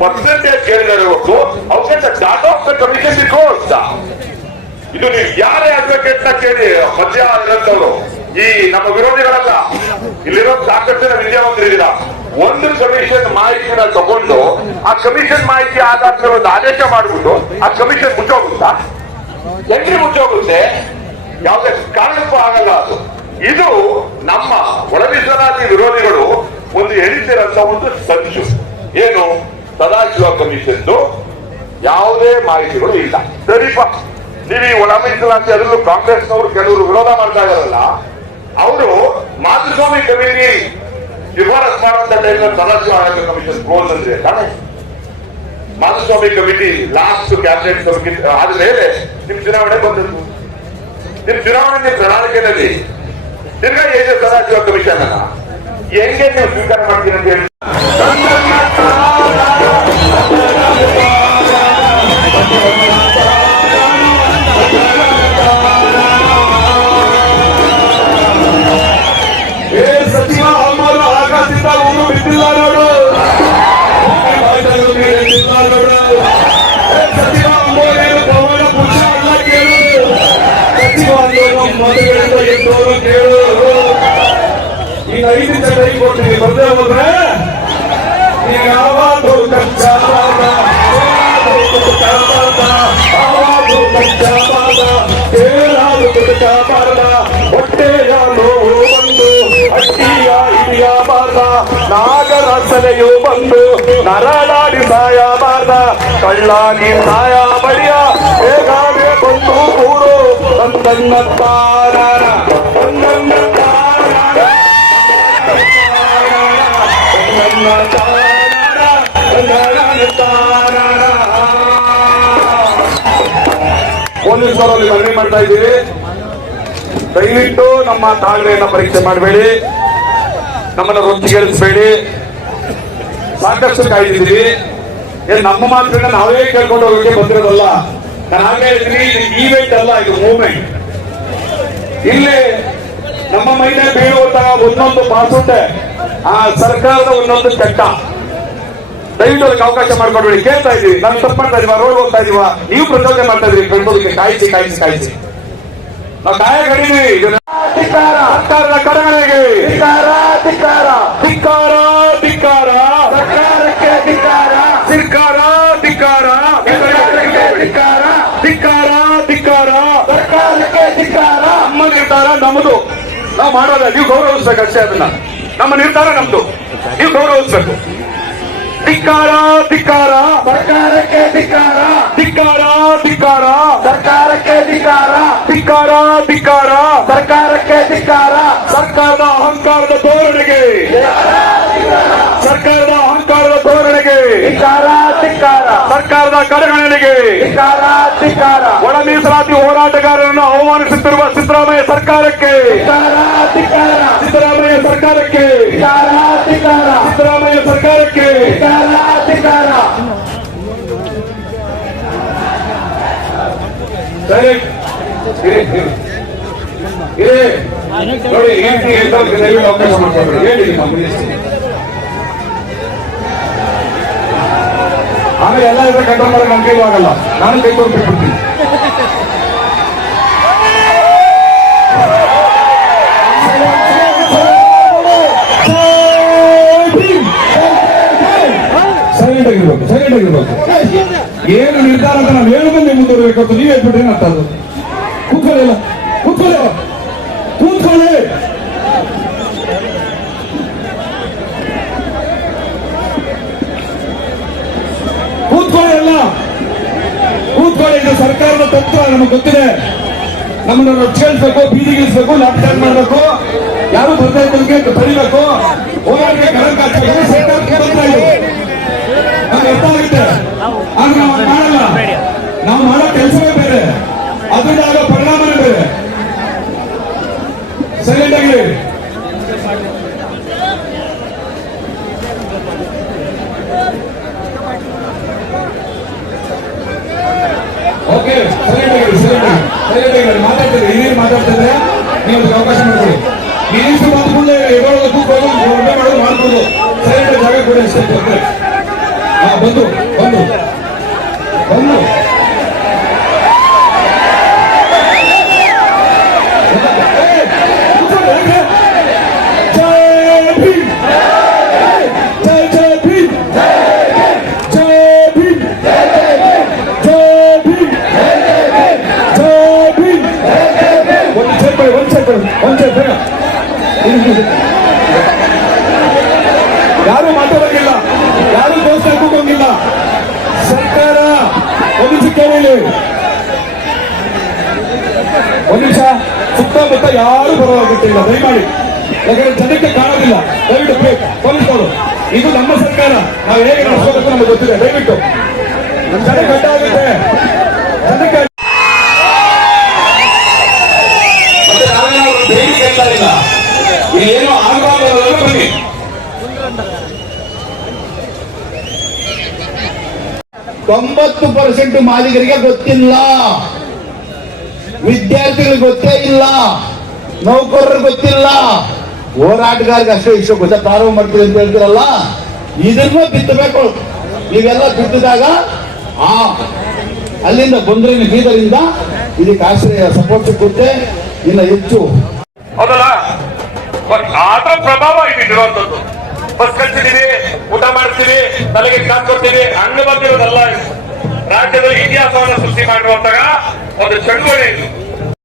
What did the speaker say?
Percentage ಕೇಳಿದರೆ ಹೊರತು ಅವಕ್ಕೆ ಡಾಟಾ ಆಫ್ ದ ಬಿಕೋ ಅಂತ ಇದು ನೀವು ಯಾರೇ ಅಡ್ವೊಕೇಟ್ನ ಕೇಳಿ ಮಧ್ಯ ಇರೋಂಥವ್ರು ಈ ನಮ್ಮ ವಿರೋಧಿಗಳಲ್ಲ. ಇಲ್ಲಿರೋ ಸಾಕಷ್ಟು ಜನ ವಿದ್ಯಾವಂತರಿದ್ದೀರಾ. ಒಂದು ಕಮಿಷನ್ ಮಾಹಿತಿನ ತಗೊಂಡು, ಆ ಕಮಿಷನ್ ಮಾಹಿತಿ ಆಧಾರದ ಒಂದು ಆದೇಶ ಮಾಡಿಬಿಟ್ಟು, ಆ ಕಮಿಷನ್ ಮುಚ್ಚೋಗುತ್ತಾ? ಎಲ್ಲಿ ಮುಚ್ಚೋಗುತ್ತೆ? ಯಾವುದೇ ಕಾರಣಕ್ಕೂ ಆಗಲ್ಲ ಅದು. ಇದು ನಮ್ಮ ಒಳ ಮೀಸಲಾತಿ ವಿರೋಧಿಗಳು ಒಂದು ಎಣಿಸಿರಂತ ಒಂದು ಸಂಚು. ಏನು? ಸದಾಶಿವ ಕಮಿಷನ್ ಯಾವುದೇ ಮಾಹಿತಿಗಳು ಇಲ್ಲ. ಸರಿಪ. ನೀವು ಈ ಒಳ ಮೀಸಲಾತಿ ಅದರಲ್ಲೂ ಕಾಂಗ್ರೆಸ್ನವರು ಕೆಲವರು ವಿರೋಧ ಮಾಡ್ತಾ ಇದಾರಲ್ಲ ಅವರು ಮಾಧುಸ್ವಾಮಿ ಕಮಿಟಿ ಶಿಫಾರಸ್ ಮಾಡುವಂತ ಟೈಮ್ ಸದಾಶಿವ ಆಯೋಗ ಕಮಿಷನ್ ಕ್ಲೋಸ್ ಅಂದ್ರೆ ತಾನೇ? ಮಾಧುಸ್ವಾಮಿ ಕಮಿಟಿ ಲಾಸ್ಟ್ ಕ್ಯಾಬಿನೆಟ್ ಸಭೆ ಆದ ಮೇಲೆ ನಿಮ್ ಚುನಾವಣೆ ಬಂದದ್ದು. ನಿಮ್ ಚುನಾವಣೆ ನಿಮ್ ಪ್ರಣಾಳಿಕೆಯಲ್ಲಿ ತಿರ್ಗಾ ಏನು ಸದಾಶಿವ ಕಮಿಷನ್ ಅನ್ನ ಹೆಂಗೆ ನೀವು ಸ್ವೀಕಾರ ಮಾಡ್ತೀನಿ ಅಂತ ಹೇಳಿ. ಕಚ್ಚ ಬಾದ ಹೊಟ್ಟೆಯ ನೋವು ಬಂದು ಅಟ್ಟಿಯ ಹಿಡಿಯಬಾರ್ದ ನಾಗರಸನೆಯು ಬಂದು ನರಳಾಡಿ ಸಾಯಬಾರ್ದ ಕಳ್ಳಾಗಿ ಸಾಯ ಬಡಿಯ ಹೇಗಾಗೆ ಬಂದು ಕೂರು ತಂದನ್ನ ಪೊಲೀಸರಲ್ಲಿ ಮನವಿ ಮಾಡ್ತಾ ಇದ್ದೀವಿ. ದಯವಿಟ್ಟು ನಮ್ಮ ತಾಳ್ಮೆಯನ್ನ ಪರೀಕ್ಷೆ ಮಾಡಬೇಡಿ. ನಮ್ಮನ್ನ ರೊಚ್ಚಿಗೆಳಿಸಬೇಡಿ. ಸಾಕಷ್ಟು ಕಾಯ್ದಿದ್ದೀವಿ. ಏನ್ ನಮ್ಮ ಮಾತ್ರ ನಾವೇ ಕೇಳ್ಕೊಂಡು ಹೋಗಕ್ಕೆ ಬಂದಿರೋದಲ್ಲ? ನಾನು ಹಾಗೆ ಹೇಳಿದ್ರಿ ಇದು ಈವೆಂಟ್ ಅಲ್ಲ, ಇದು ಮೂವ್ಮೆಂಟ್ ಇಲ್ಲಿ ನಮ್ಮ ಮೈನೇ ಬೀಳುವಂತಹ ಒಂದೊಂದು ಬಾಸುಂಡೆ ಆ ಸರ್ಕಾರದ ಒಂದೊಂದು ಚಟ್ಟ. ದಯವಿಟ್ಟು ಅದಕ್ಕೆ ಅವಕಾಶ ಮಾಡ್ಕೊಡ್ಬೇಡಿ. ಕೇಳ್ತಾ ಇದೀವಿ ನಾನು ತಪ್ಪು ಮಾಡ್ತಾ ಇದೀವ ರೋಡ್ ಹೋಗ್ತಾ ಇದೀವ ನೀವು ಪ್ರಚೋದನೆ ಮಾಡ್ತಾ ಇದೀವಿ ಬೆಂಬಲಕ್ಕೆ ಕಾಯಿಸಿ ಕಾಯಿಸಿ ಕಾಯಿಸಿ. ನಾವು ಕಾಯ ಕಡಿದೀವಿ ಸರ್ಕಾರದ ಕಡೆಗಳಿಗೆ ಧಿಕ್ಕಾರ ಧಿಕ್ಕಾರ. ಧಿಕ್ಕಾರ ಧಿಕ್ಕಾರ. ಸರ್ಕಾರಕ್ಕೆ ಧಿಕ್ಕಾರ. ಧಿಕ್ಕಾರ. ಧಿಕ್ಕಾರ ಧಿಕ್ಕಾರ. ಧಿಕ್ಕಾರ ಧಿಕ್ಕಾರ. ಸರ್ಕಾರಕ್ಕೆ ಧಿಕ್ಕಾರ. ನಮ್ಮ ನಿರ್ಧಾರ ನಮ್ಮದು. ನಾವು ಮಾಡೋದ ನೀವು ಗೌರವಿಸ್ಬೇಕು ಅಷ್ಟೇ ಅದನ್ನ. ನಮ್ಮ ನಿರ್ಧಾರ ನಮ್ದು ನೀವು ಗೌರವಿಸ್ಬೇಕು. ಧಿಕ್ಕಾರ ಧಿಕ್ಕಾರ. ಸರ್ಕಾರಕ್ಕೆ ಧಿಕ್ಕಾರ. ಧಿಕ್ಕಾರ ಧಿಕ್ಕಾರ. ಸರ್ಕಾರಕ್ಕೆ ಧಿಕ್ಕಾರ. ಧಿಕ್ಕಾರ ಧಿಕ್ಕಾರ. ಸರ್ಕಾರಕ್ಕೆ ಧಿಕ್ಕಾರ. ಸರ್ಕಾರದ ಅಹಂಕಾರದ ಧೋರಣೆಗೆ. ಸರ್ಕಾರದ ಅಹಂಕಾರದ ಧೋರಣೆಗೆ. ಧಿಕ್ಕಾರ ಧಿಕ್ಕಾರ. ಸರ್ಕಾರದ ಕಡೆಗಣನೆಗೆ ಧಿಕ್ಕಾರ ಧಿಕ್ಕಾರ. ಒಳ ಮೀಸಲಾತಿ ಹೋರಾಟಗಾರರನ್ನು ಅವಮಾನಿಸುತ್ತಿರುವ ಸಿದ್ದರಾಮಯ್ಯ ಸರ್ಕಾರಕ್ಕೆ. ಸಿದ್ದರಾಮಯ್ಯ ಸರ್ಕಾರಕ್ಕೆ. ನೋಡಿ ಈ ಹೇಳ್ತಾರೆ ಅವಕಾಶ ಮಾಡ್ಕೊಂಡ್ರೆ ಹೇಳಿ ಆಮೇಲೆ ಎಲ್ಲ ಇದ್ರೆ ಕಂಟ್ರೋಲ್ ಮಾಡಕ್ಕೆ ಕೈಲೂ ಆಗಲ್ಲ ನಾನು ಕೈ ತೊಗೊಂಡು ಏನು ನಿರ್ಧಾರ ಅಂತ ನಾವು ಹೇಳುದು ನೀವು ಮುಂದುವರಿಬೇಕು ನೀವು ಹೇಳ್ಬಿಟ್ರೆ ಏನರ್ಥ ಅದು ಕೂತ್ಕೊಳ್ಳಿಲ್ಲ ಕೂತ್ಕೊಳ್ಳಿ ಕೂತ್ಕೊಳ್ಳಿ ಕೂತ್ಕೊಳ್ಳಿ. ಎಲ್ಲ. ಕೂತ್ಕೊಳ್ಳಿ, ಇದು ಸರ್ಕಾರದ ತತ್ವ, ನಮಗೆ ಗೊತ್ತಿದೆ. ನಮ್ಮನ್ನ ರೊಚ್ಚಿಳಿಸ್ಬೇಕು ಬೀದಿಗಿಳಿಸ್ಬೇಕು ಲ್ಯಾಪ್ಟಾಪ್ ಮಾಡಬೇಕು. ಯಾರು ಬರ್ತಾ ಇದ್ದಕ್ಕೆ ಬರೀಬೇಕು. ಹೋರಾಟಕ್ಕೆ ಹಾಕ್ಬೇಕು. ಸರ್ಕಾರ ಆದ್ರೆ ನಾವು ಮಾಡಲ್ಲ. ನಾವು ಮಾಡೋ ಕೆಲಸವೇ ಬೇರೆ. ಅದರಿಂದ ಆಗೋ ಪರಿಣಾಮನೇ ಬೇರೆ. ಸೈಲೆಂಟ್ ಓಕೆ ಸೈಲೆಂಟ್ ಆಗಿ ಸೈಲೆಂಟ್ ಆಗಿ ಸೈಲೆಂಟ್ ಆಗಿ ಮಾತಾಡ್ತಿದ್ರೆ ಹಿರಿಯರು ಮಾತಾಡ್ತಿದ್ರೆ ನೀವು ಅವಕಾಶ ಮಿನಿಸ್ಟರ್ ಬಂದ್ಕೊಂಡೆ ಎಡೋದು ಕೂತ್ಕೊಂಡು ಒಳ್ಳೆ ಬಂದು ಬಂದು ಬಂದು ಜೈ ಭೀಮ್ ಜೈ ಜೈ ಭೀಮ್ ಜೈ ಭೀಮ್ ಜೈ ಭೀಮ್ ಜೈ ಭೀಮ್ ಒಂದು ಒಂದು ನಿಮಿಷ ಸುತ್ತಮುತ್ತ ಯಾರು ಬರೋಗುತ್ತಿಲ್ಲ ದಯಮಾಡಿ. ಯಾಕಂದ್ರೆ ಜನಕ್ಕೆ ಕಾಣೋದಿಲ್ಲ. ದಯವಿಟ್ಟು ಪೊಲೀಸರು ಇದು ನಮ್ಮ ಸರ್ಕಾರ. ನಾವು ಹೇಗೆ ನಡೆಸೋದಕ್ಕೆ ನಮಗೆ ಗೊತ್ತಿದೆ. ದಯವಿಟ್ಟು. ಜನ ಗಡ್ಡಾಗುತ್ತೆ ಜನಕ್ಕೆ ಏನು ಆಗಬಾರ್ದು ಬನ್ನಿ. ತೊಂಬತ್ತು ಪರ್ಸೆಂಟ್ ಮಾಲೀಕರಿಗೆ ಗೊತ್ತಿಲ್ಲ. ವಿದ್ಯಾರ್ಥಿಗಳಿಗೆ ಗೊತ್ತೇ ಇಲ್ಲ. ನೌಕರರು ಗೊತ್ತಿಲ್ಲ. ಹೋರಾಟಗಾರಿಗೆ ಅಷ್ಟೇ ಇಷ್ಟ ಗೊತ್ತ ಪ್ರಾರಂಭ ಮಾಡ್ತೀವಿ ಅಂತ ಹೇಳ್ತೀರಲ್ಲ? ಇದನ್ನು ಬಿತ್ತಬೇಕು. ನೀವೆಲ್ಲ ಬಿತ್ತಿದಾಗ ಆ ಅಲ್ಲಿಂದ ಬಂದ್ರೆ ಬೀದರಿಂದ ಇದಕ್ಕೆ ಆಶ್ರಯ ಸಪೋರ್ಟ್ ಸಿಕ್ಕುತ್ತೆ ಇನ್ನ ಹೆಚ್ಚು. ಹೌದಲ್ಲ? ಆಟ ಪ್ರಭಾವ ಇದೆ ಇರುವಂತದ್ದು ಬಸ್ ಕಳ್ಸಿದೀವಿ, ಊಟ ಮಾಡ್ತೀವಿ ತಲೆಗೆ ಕಾಸು ಕೊಡ್ತೀವಿ, ಹಣ್ಣು ಬಂದಿರೋದಲ್ಲ. ಇದು. ರಾಜ್ಯದ ಇತಿಹಾಸವನ್ನು ಸೃಷ್ಟಿ ಮಾಡಿರುವಂತಹ ಒಂದು ಚಳುವಳಿ ಇದು